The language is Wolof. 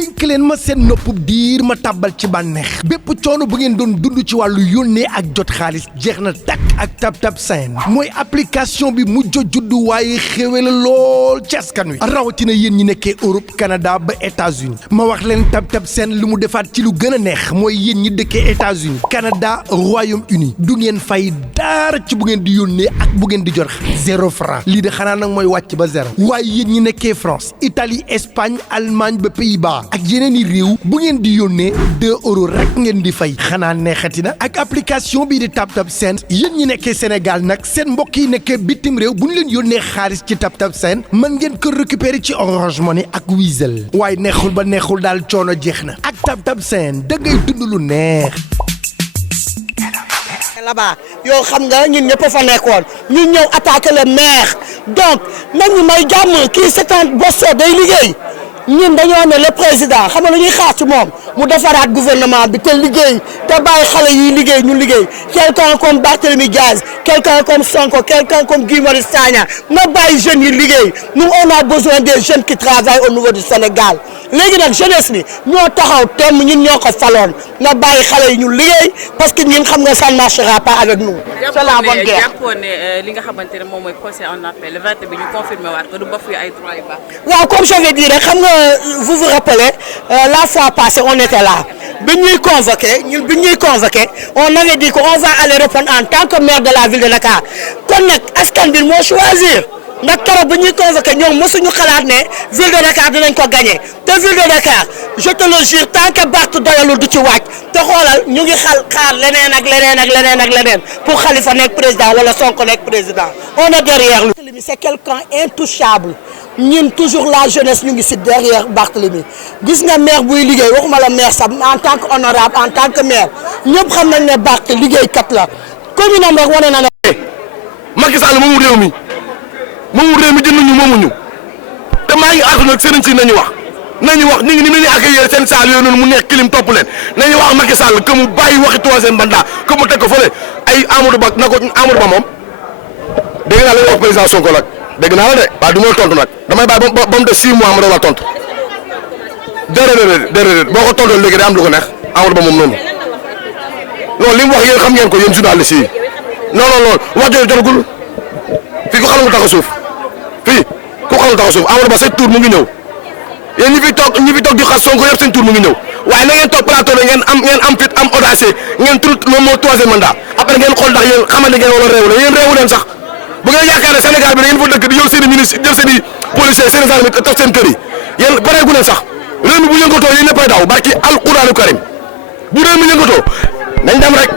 dénk leen ma seen noppub diir ma tàbbal ci bànneex bépp coono bu ngeen doon dund ci wàllu yónnee ak jot xaalis jeex na takk ak TapTap Send mooy application bi mujj juddu waaye xéwé la lool ci askan wi rawatina yéen ñi nekkee Europe Canada ba États-Unis ma wax leen TapTap Send lu mu defaat ci lu gën a neex mooy yéen ñi dëkkee États-Unis Canada Royaume-Uni du ngeen fay dara ci bu ngeen di yónnee ak bu ngeen di jot xaalis 0 franc lii de xanaa nag mooy wàcc ba zéro waaye yéen ñi nekkee France Italie Espagne Allemagne ba Pays-Bas ak yeneen i réew bu ngeen di yónnee 2 euros rek ngeen di fay xanaa neexati na ak application bii di TapTap Send yéen ñi nekkee Sénégal nag seen mbokk yi nekkee bitim réew bu ñu leen yónnee xaalis ci TapTap Send mën ngeen ko récupérer ci Orange Money ak Wizall waaye neexul ba neexul daal coono jeex na ak TapTap Send da ngay dund lu neex. là-bas yow xam nga ñun ñëpp fa nekkoon ñu ñëw attaquer le maire donc nañu may jàmm kii c'est un boss day liggéey ñun dañoo ne le président xam nga lu ñuy xaar ci moom mu defaraat gouvernement bi te liggéey te bàyyi xale yi liggéey ñu liggéey quelqu'un comme Barthélémy Diaz quelqu'un comme Sonko quelqu'un comme Guy Marius Sagna na bàyyi jeunes yi liggéey nous on a besoin des jeunes qui travaillent au niveau du Sénégal léegi nag jeunesse bi ñoo taxaw temm ñun ñoo ko faloon na bàyyi xale yi ñu liggéey parce que ñun xam nga ça ne marchera pas avec nous. c'est la bonne guerre jàppoon ne li nga xamante ne moom mooy procès en appel le 20 bi ñu confirmé waat ko du bafoué ay droits yu baax. waaw comme j'avais dit rek xam nga vous vous rappelez la fois passée on était là bi ñuy convoqué on avait dit qu'on va aller répondre en tant que maire de la ville de Dakar kon nag askan bi moo choisir. ndax keroog bi ñuy convoqué ñoom mosuñu xalaat ne ville de Dakar dinañ ko gagné te ville de Dakar je te le jure tant que Barth doyalul du ci wàcc te xoolal ñu ngi xaar leneen pour Khalifa nekk président wala Sonko nekk président on est derrière lui. Barthélémy c'est quelqu'un intouchable ñun toujours la jeunesse ñu ngi si derrière Barthélémy gis nga maire buy liggéey waxuma la maire sax en tant que honorable en tant que maire ñëpp xam nañ ne Barth liggéeykat la commune am rek wane na ne. Macky Sall moomu réew mi. moomu réew mi jënduñu moomuñu te maa ngi àgg nag sëriñ si nañu wax ñu ngi ni mu ñu accueillir seen saal yooyu noonu mu nekk kilim topp leen nañu wax Macky Sall que mu bàyyi waxi troisième mandat que mu teg ko fële ay Amadou Ba na ko Amadou Ba moom dégg naa la wax président Sonko nag dégg naa la de waaye du ma tontu nag damay bàyyi ba mu des 6 mois ma doon la tontu déedéet boo ko tontu léegi day am lu ko neex Amadou Ba moom noonu non li mu wax yéen xam ngeen ko yéen journaliste yi non wax jooju jotagul fii ko xam nga tax a suuf. fii ku xamul taxaw suuf Amadou Ba seen tour mu ngi ñëw yéen ñi fi toog di xas Sonko yëpp seen tour mu ngi ñëw waaye na ngeen toog plateau la ngeen am fit am audace ngeen tout le mot troisième mandat après ngeen xool ndax yéen xamante ngeen wala réew la yéen réewu leen sax bu ngeen yaakaar ne Sénégal bi da ngeen fa dëkk di jël seen i ministre jël seen i policiers seen i gendarme toog seen kër yi yéen pareegu leen sax réew mi bu yëngatoo yéen ñëppay daw barki alquranu karim bu réew mi yëngatoo nañ dem rek.